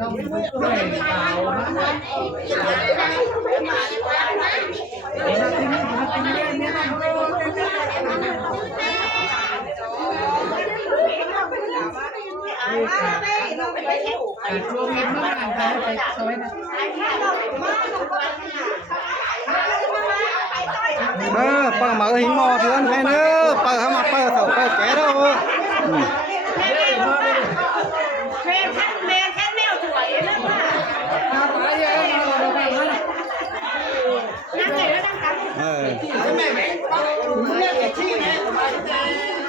น้องไม่เคยเปล่านะช่วงนี้มากไปซอยนะเปิดมาหิ้งมอเถื่อนให้เนื้อเปิดเข้ามาเปิดเสาเปิดแก่แล้ว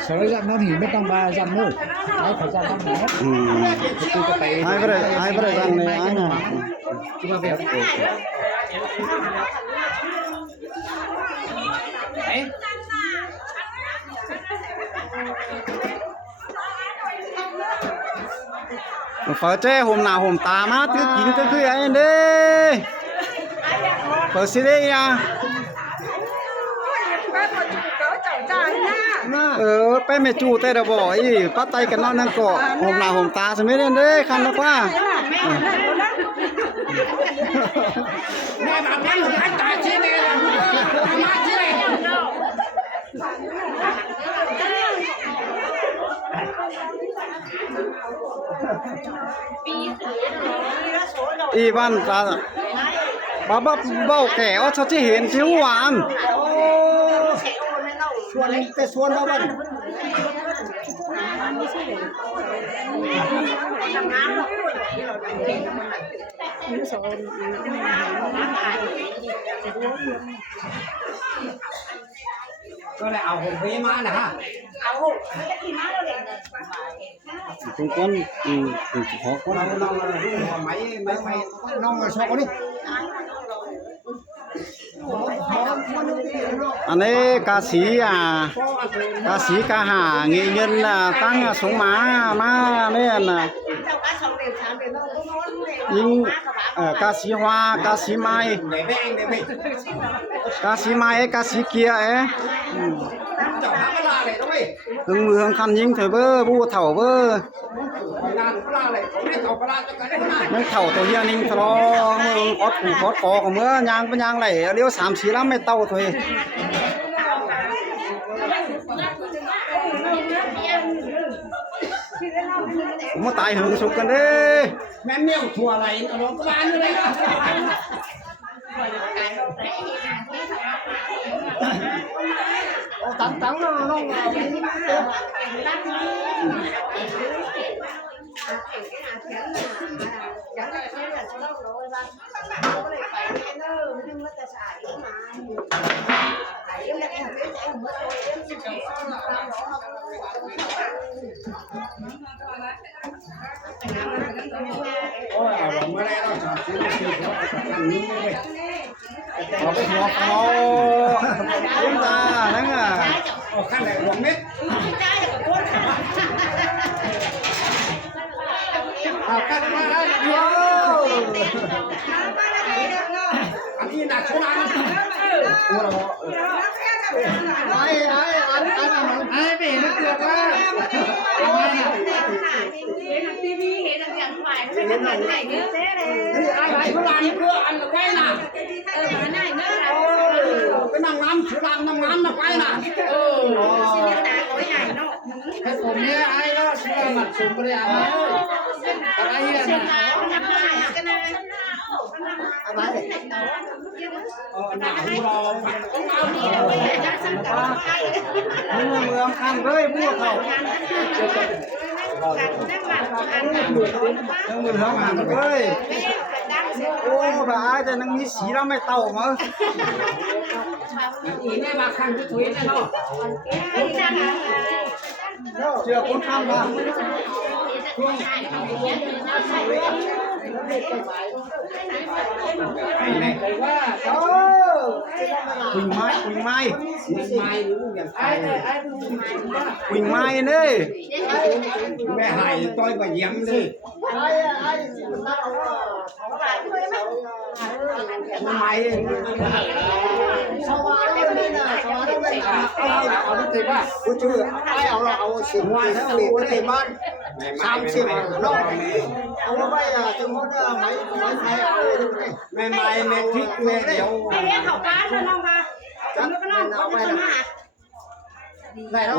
สารจันน้องหินไม่ต้องมาจันนู้นให้เขาจันต้องหาให้ไปเลยจันเลยอ่ะจุ๊บมาแบบphở tre hôm nào hôm tà má cứ kín cứ cứ ấy đi phở xí đi nhaไปไม่จูแต่เดี๋ยวบอกอีป้าไตกันนอนนั่งเกาะhôm nào hôm tà sẽไม่เล่นเด้คันนะว่าแม่แบบนั้นให้ตายชี้เลยมาชี้เลยอีบ้านตาบ้าเบ้าแก่ว่าเขาจะเห็นชิวหวานส่วนแต่ส่วนเราบ้านก็ได้เอาผมไปมานะฮะเอาตรงก้นขอก้นน้องไม่น้องมาชอบนี่อันนี้กาสีกาสีกาหาเงี้ยเงินตั้งสงมาเนี่ยนะยิงกาสีhoaกาสีไม้กาสีไม้กาสีเกียร์หึงมือคันยิงเถอะเบ้อบูเถ่าเบ้อไม่เถ่าตัวเฮียนิ่งทะเลาะมืออดหูอดคอของเมื่อยางเป็นยางไหลเลี้ยว3-4ล้ำไม่เต่าถอยมาตายหึงสุกกันเด้แม่เมี่ยวถั่วอะไรร้องกบาลเลยตั้งน้องโอ้ยเอามาแล้วจับซื้ออันนี้เลยเอาไปหัวเขายิ้มตานั่งเอาขั้นไหนหัวเม็ดเอาขั้นมาได้โย่อันนี้หนักชั่วนะไอ้เป๋นึกเกือบว่าทีวีเห็นอย่างฝ่ายไม่เป็นไรเงี้ยเจ๊เลยไอ้ผู้ร้านเพื่ออันละไว้น่ะมาหน้าเงี้ยเราไปนั่งน้ำชุดน้ำนะไว้น่ะชีวิตตาตัวใหญ่เนาะให้ผมเนี่ยไอ้เนาะชื่อหมัดสุ่มเลยอะไรเนี่ยนะอะไรหนาวรอเมืองคันเลยพวกเขายังมือเขาหันเลยโอ้แบบไอ้แต่นังมีสีแล้วไม่เต่ามั้งอีนี่มาคันที่ถุยแน่นอนเชื่อคนข้ามมา ใครว่า quỳnh mai ไอ้เนี่ยไอ้ดูว่า quỳnh mai đây แม่ให้ต้อยก็เยี่ยมเลยทำไม เอาไม่เคยว่า กูชื่อไอ้เอาสิ่งว่าทั้งหมดในบ้าน30นอกเอาไว้สมมติว่าไม้เอาแม่ไม้แม่ทิศแม่เดียว ไอ้เรื่องเขาการเธอน้องมาจำแล้วก็น้องเขาจะมา ไหนเรา